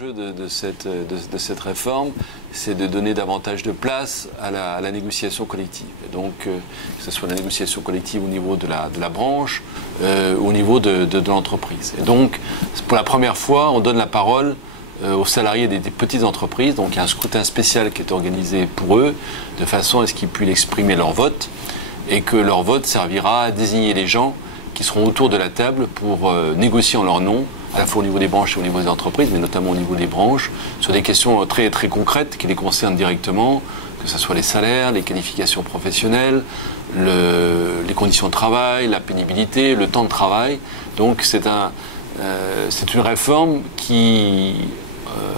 L'enjeu de cette réforme, c'est de donner davantage de place à la négociation collective. Et donc, que ce soit la négociation collective au niveau de la branche, au niveau de l'entreprise. Et donc, pour la première fois, on donne la parole aux salariés des petites entreprises. Donc, il y a un scrutin spécial qui est organisé pour eux, de façon à ce qu'ils puissent exprimer leur vote, et que leur vote servira à désigner les gens qui seront autour de la table pour négocier en leur nom, à la fois au niveau des branches et au niveau des entreprises, mais notamment au niveau des branches, sur des questions très, très concrètes qui les concernent directement, que ce soit les salaires, les qualifications professionnelles, les conditions de travail, la pénibilité, le temps de travail. Donc c'est une réforme qui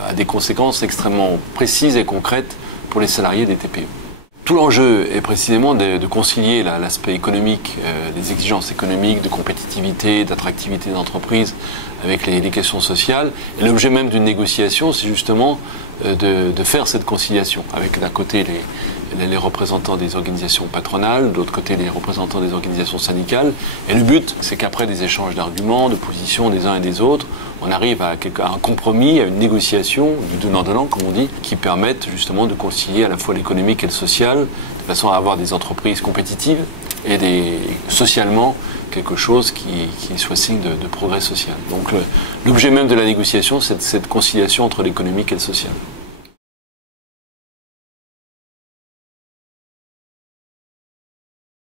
a des conséquences extrêmement précises et concrètes pour les salariés des TPE. Tout l'enjeu est précisément de concilier l'aspect économique, les exigences économiques, de compétitivité, d'attractivité d'entreprise avec les questions sociales. Et l'objet même d'une négociation, c'est justement de faire cette conciliation, avec d'un côté les représentants des organisations patronales, de l'autre côté les représentants des organisations syndicales. Et le but, c'est qu'après des échanges d'arguments, de positions des uns et des autres, on arrive à un compromis, à une négociation, du donnant-donnant, comme on dit, qui permettent justement de concilier à la fois l'économique et le social, de façon à avoir des entreprises compétitives et socialement quelque chose qui soit signe de progrès social. Donc l'objet même de la négociation, c'est cette conciliation entre l'économique et le social.